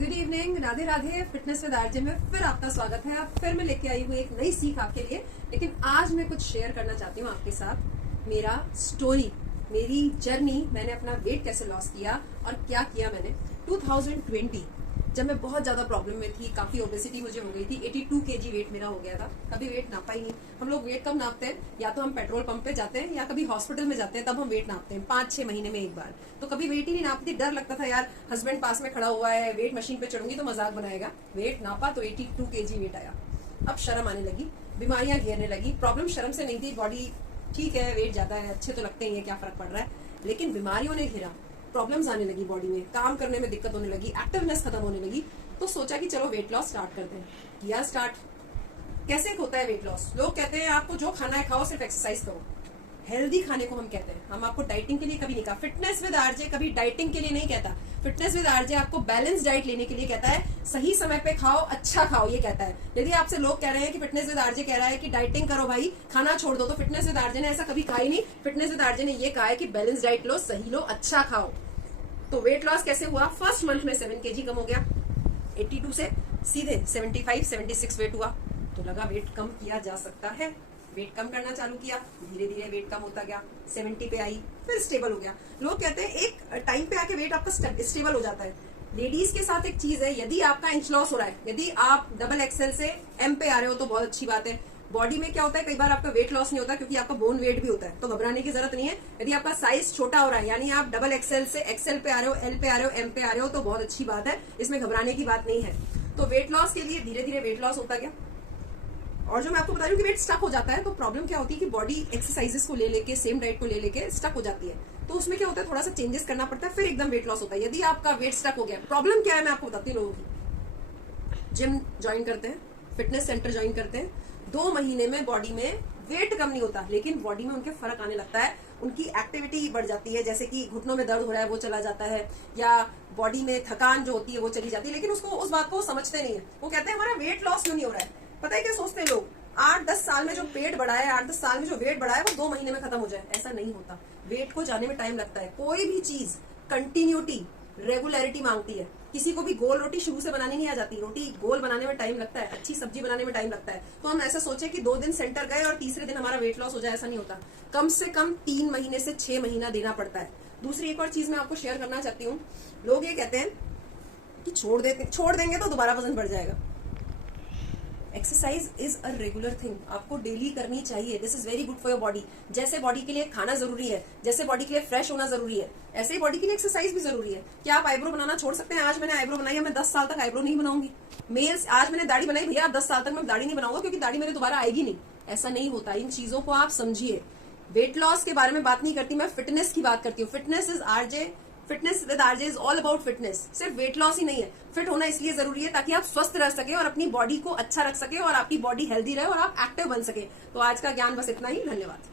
Good evening, Radhe Radhe. Fitness with RJ में फिर आपका स्वागत है। अब फिर मैं लेके आई हूँ एक नई सीख आपके लिए, लेकिन आज मैं कुछ शेयर करना चाहती हूँ आपके साथ। मेरा स्टोरी, मेरी जर्नी, मैंने अपना वेट कैसे लॉस किया और क्या किया मैंने 2020 जब मैं बहुत ज्यादा प्रॉब्लम में थी। काफी ओबेसिटी मुझे हो गई थी। 82 kg वेट मेरा हो गया था। कभी वेट नापा ही नहीं। हम लोग वेट कब नापते हैं? या तो हम पेट्रोल पंप पे जाते हैं या कभी हॉस्पिटल में जाते हैं, तब हम वेट नापते हैं 5-6 महीने में एक बार। तो कभी वेट ही नहीं नापती। डर लगता था यार, हस्बैंड पास में खड़ा हुआ है, वेट मशीन पे चढ़ूंगी तो मजाक बनाएगा। वेट नापा तो 82 kg वेट आया। अब शर्म आने लगी, बीमारियां घेरने लगी। प्रॉब्लम शर्म से नहीं थी, बॉडी ठीक है, वेट ज्यादा है, अच्छे तो लगते ही है, क्या फर्क पड़ रहा है। लेकिन बीमारियों ने घेरा, प्रॉब्लम्स आने लगी बॉडी में, काम करने में दिक्कत होने लगी, एक्टिवनेस खत्म होने लगी। तो सोचा कि चलो वेट लॉस स्टार्ट करते हैं। किया स्टार्ट। कैसे होता है वेट लॉस? लोग कहते हैं आपको जो खाना है खाओ, सिर्फ एक्सरसाइज करो। हेल्दी खाने को हम कहते हैं। हम आपको डाइटिंग के लिए कभी नहीं कहा। फिटनेस विद आरजे कभी डाइटिंग के लिए नहीं कहता। फिटनेस विद आरजे आपको बैलेंस डाइट लेने के लिए कहता है। सही समय पे खाओ, अच्छा खाओ, ये कहता है। यदि आपसे लोग कह रहे हैं कि फिटनेस विद आरजे कह रहा है कि डाइटिंग करो भाई, खाना छोड़ दो, तो फिटनेस विद आरजे ने ऐसा कभी कहा ही नहीं। फिटनेस विद आरजे ने ये कहा है कि बैलेंस डाइट लो, सही लो, अच्छा खाओ। तो वेट लॉस कैसे हुआ? फर्स्ट मंथ में 7 kg कम हो गया। 82 से सीधे 75-76 वेट हुआ। तो लगा वेट कम किया जा सकता है। वेट कम करना चालू किया, धीरे धीरे वेट कम होता गया। 70 पे आई, फिर स्टेबल हो गया। लोग कहते हैं एक टाइम पे आके वेट आपका स्टेबल हो जाता है। लेडीज के साथ एक चीज है, यदि आपका इंच लॉस हो रहा है, यदि आप डबल एक्सएल से एम पे आ रहे हो तो बहुत अच्छी बात है। बॉडी में क्या होता है, कई बार आपका वेट लॉस नहीं होता क्योंकि आपका बोन वेट भी होता है, तो घबराने की जरूरत नहीं है। यदि आपका साइज छोटा हो रहा है, यानी आप डबल एक्सएल से एक्सएल पे आ रहे हो, एल पे आ रहे हो, एम पे आ रहे हो, तो बहुत अच्छी बात है। इसमें घबराने की बात नहीं है। तो वेट लॉस के लिए धीरे धीरे वेट लॉस होता गया। और जो मैं आपको बता रही हूँ कि वेट स्टक हो जाता है, तो प्रॉब्लम क्या होती है कि बॉडी एक्सरसाइजेस को ले लेके, सेम डाइट को ले लेके स्टक हो जाती है। तो उसमें क्या होता है, थोड़ा सा चेंजेस करना पड़ता है, फिर एकदम वेट लॉस होता है। यदि आपका वेट स्टक हो गया, प्रॉब्लम क्या है मैं आपको बताती हूँ। लोगों की जिम ज्वाइन करते हैं, फिटनेस सेंटर ज्वाइन करते हैं, 2 महीने में बॉडी में वेट कम नहीं होता, लेकिन बॉडी में उनके फर्क आने लगता है। उनकी एक्टिविटी बढ़ जाती है, जैसे कि घुटनों में दर्द हो रहा है वो चला जाता है, या बॉडी में थकान जो होती है वो चली जाती है। लेकिन उसको उस बात को समझते नहीं है। वो कहते हैं हमारा वेट लॉस क्यों नहीं हो रहा है। पता है क्या सोचते हैं लोग? 8-10 साल में जो पेट बढ़ा है, 8-10 साल में जो वेट बढ़ा है, वो 2 महीने में खत्म हो जाए। ऐसा नहीं होता। वेट को जाने में टाइम लगता है। कोई भी चीज कंटिन्यूटी, रेगुलरिटी मांगती है। किसी को भी गोल रोटी शुरू से बनानी नहीं आ जाती। रोटी गोल बनाने में टाइम लगता है, अच्छी सब्जी बनाने में टाइम लगता है। तो हम ऐसा सोचे कि 2 दिन सेंटर गए और तीसरे दिन हमारा वेट लॉस हो जाए, ऐसा नहीं होता। कम से कम 3 महीने से 6 महीना देना पड़ता है। दूसरी एक और चीज मैं आपको शेयर करना चाहती हूँ। लोग ये कहते हैं कि छोड़ देंगे तो दोबारा वजन बढ़ जाएगा। Exercise is a regular thing, आपको डेली करनी चाहिए। This is very good for your body. जैसे बॉडी के लिए खाना जरूरी है, जैसे बॉडी के लिए फ्रेश होना जरूरी है, ऐसे ही बॉडी के लिए एक्सरसाइज भी जरूरी है। क्या आप आईब्रो बनाना छोड़ सकते हैं? आज मैंने आईब्रो बनाई है, मैं 10 साल तक आईब्रो नहीं बनाऊंगी। मेल्स, आज मैंने दाढ़ी बनाई, भैया 10 साल तक मैं दाढ़ी नहीं बनाऊंगा क्योंकि दाढ़ी मेरे दोबारा आएगी नहीं। ऐसा नहीं होता। इन चीजों को आप समझिए। वेट लॉस के बारे में बात नहीं करती मैं, फिटनेस की बात करती हूँ। Fitness is RJ, fitness with RJ is all about fitness. सिर्फ वेट लॉस ही नहीं है, फिट होना इसलिए जरूरी है ताकि आप स्वस्थ रह सके और अपनी बॉडी को अच्छा रख सके और आपकी बॉडी हेल्दी रहे और आप एक्टिव बन सके। तो आज का ज्ञान बस इतना ही। धन्यवाद।